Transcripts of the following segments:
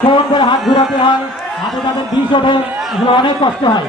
Phone হাত ঘুরাতে হয় হাতে তাদের বিষ ওঠে অনেক কষ্ট হয়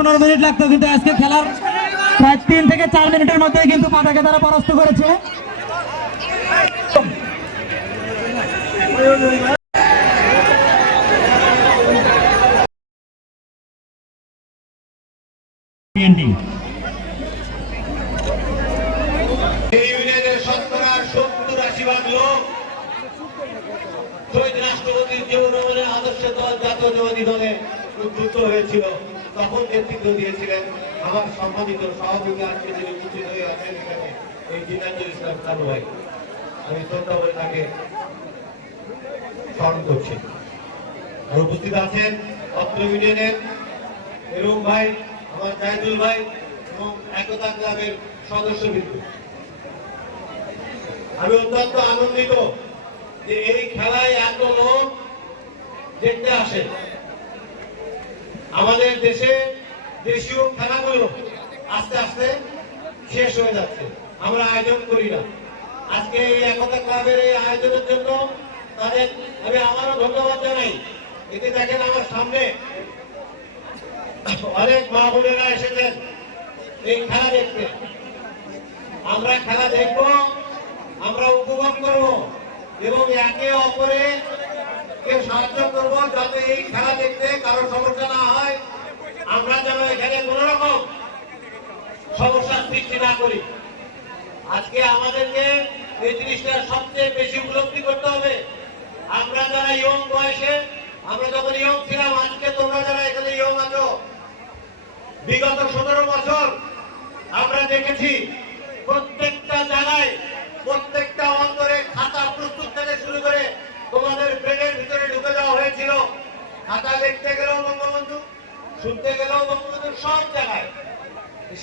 পনেরো মিনিট লাগতো কিন্তু আজকে খেলার প্রায় তিন থেকে চার মিনিটের মধ্যে কিন্তু পাটাকে তারা পরাস্ত করেছে। এই ইউনিয়নের শতকরা সত্তর আশি ভাগ লোক শহীদ রাষ্ট্রপতির জীবন রমনের আদর্শ দল জাতীয়তাবাদী দলে উদ্বুদ্ধ হয়েছিল। তখন নেতৃত্ব দিয়েছিলেন আমার সম্মানিত সহযোগী আজকে যিনি উপস্থিত হয়ে আছেন এখানে, এই জিনাজুল ইসলাম খানু ভাই আমি শ্রদ্ধা করে তাকে স্মরণ করছি। আর উপস্থিত আছেন অত্র ইউনিয়নের এরম ভাই, আমার জাহিদুল ভাই এবং একতা ক্লাবের সদস্যবৃন্দ। আমি অত্যন্ত আনন্দিত যে এই খেলায় এত লোক দেখতে আসে আমাদের দেশে দেশীয় খেলাগুলো আস্তে আস্তে শেষ হয়ে যাচ্ছে। আমরা আয়োজন করি না। আজকে এই একতা ক্লাবের এই আয়োজনের জন্য তাদের আমি আমারও ধন্যবাদ জানাই। এতে দেখেন আমার সামনে অনেক মা বোনেরা এসেছেন এই খেলা দেখতে। আমরা খেলা দেখব, আমরা উপভোগ করব এবং একে অপরে কে সাহায্য করব যাতে এই খেলা দেখতে কারও সমস্যা না হয়। এখানে কোন রকম সমস্যার সৃষ্টি না করি। আজকে আমাদেরকে এই জিনিসটা সবচেয়ে বেশি উপলব্ধি করতে হবে। আমরা যারা ইয়ং বয়সে, আমরা যখন ইয়ং ছিলাম, আজকে তোমরা যারা এখানে ইয়ং আছো, বিগত সতেরো বছর আমরা দেখেছি, প্রত্যেকটা জায়গায়, প্রত্যেকটা অন্তরে খাতা প্রস্তুত থেকে শুরু করে তোমাদের ব্রেনের ভিতরে ঢুকে দেওয়া হয়েছিল। খাতা দেখতে গেলেও বঙ্গবন্ধু শুনতে গেলেও বঙ্গবন্ধু সব জায়গায়।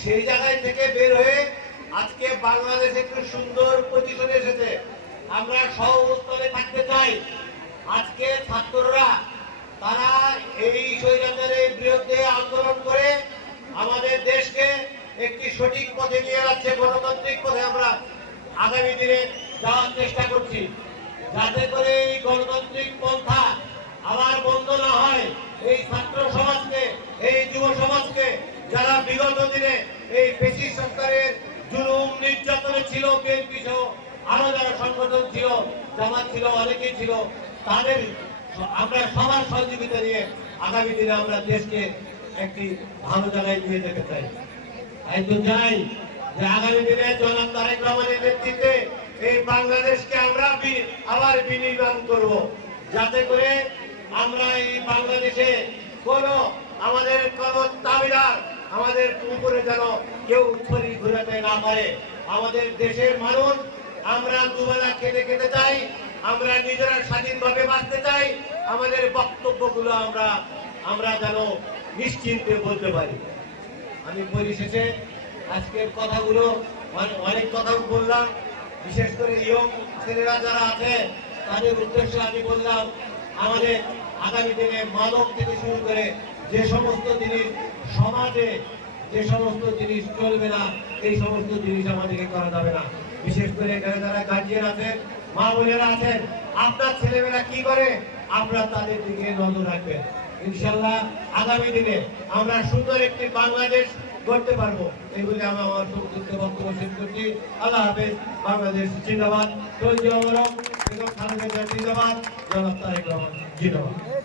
সেই জায়গায় থেকে বের হয়ে আজকে বাংলাদেশ একটু সুন্দর পজিশনে এসেছে। আমরা সহ অবস্থানে থাকতে চাই। আজকে ছাত্ররা, তারা এই স্বৈরাচারের বিরুদ্ধে আন্দোলন করে আমাদের দেশকে একটি সঠিক পথে নিয়ে যাচ্ছে, গণতান্ত্রিক পথে আমরা আগামী দিনে যাওয়ার চেষ্টা করছি। যাতে করে এই গণতান্ত্রিক পন্থা আবার বন্ধ না হয়, এই ছাত্র যুব সমাজকে যারা বিগত দিনে এই পেশি সরকারের জুলুম, নির্যাতনে ছিল, বিএনপি সহ আরও যারা সংগঠন ছিল, জামাত ছিল, অনেকেই ছিল, তাদের আমরা সবার সহযোগিতা নিয়ে আগামী দিনে আমরা দেশকে একটি ভালো জায়গায় নিয়ে যেতে চাই। তাই তো চাই যে আগামী দিনে জনাব তারেক রহমানের নেতৃত্বে এই বাংলাদেশকে আমরা আবার বিনির্মাণ করব। যাতে করে আমরা এই বাংলাদেশে কোন আমাদের কোন দাবিদার, আমাদের উপরে যেন কেউ ছড়ি ঘুরাতে না পারে। আমাদের দেশের মানুষ, আমরা দুবেলা খেতে খেতে চাই, আমরা নিজেরা স্বাধীনভাবে বাঁচতে চাই, আমাদের বক্তব্যগুলো আমরা আমরা যেন নিশ্চিন্তে বলতে পারি। আমি পরিশেষে আজকের কথাগুলো, অনে- অনেক কথা বললাম, বিশেষ করে ইয়ং ছেলেরা যারা আছে, তাদের উদ্দেশ্যে আমি বললাম, আমাদের আগামী দিনে মাদক থেকে শুরু করে যে সমস্ত জিনিস সমাজে, যে সমস্ত জিনিস চলবে না, এই সমস্ত জিনিস আমাদেরকে করা যাবে না। বিশেষ করে এখানে যারা গার্জিয়ান আছেন, মা বোনেরা আছেন, আপনার ছেলেমেয়েরা কি করে? আপনারা তাদের দিকে নজর রাখবেন। ইনশাল্লাহ আগামী দিনে আমরা সুন্দর একটি বাংলাদেশ করতে পারব। এই বলে আমি আমার সংক্ষিপ্ত বক্তব্য শেষ করছি। আল্লাহ হাফেজ, বাংলাদেশ জিন্দাবাদ। জিন্দাবাদ। জিন্দাবাদ।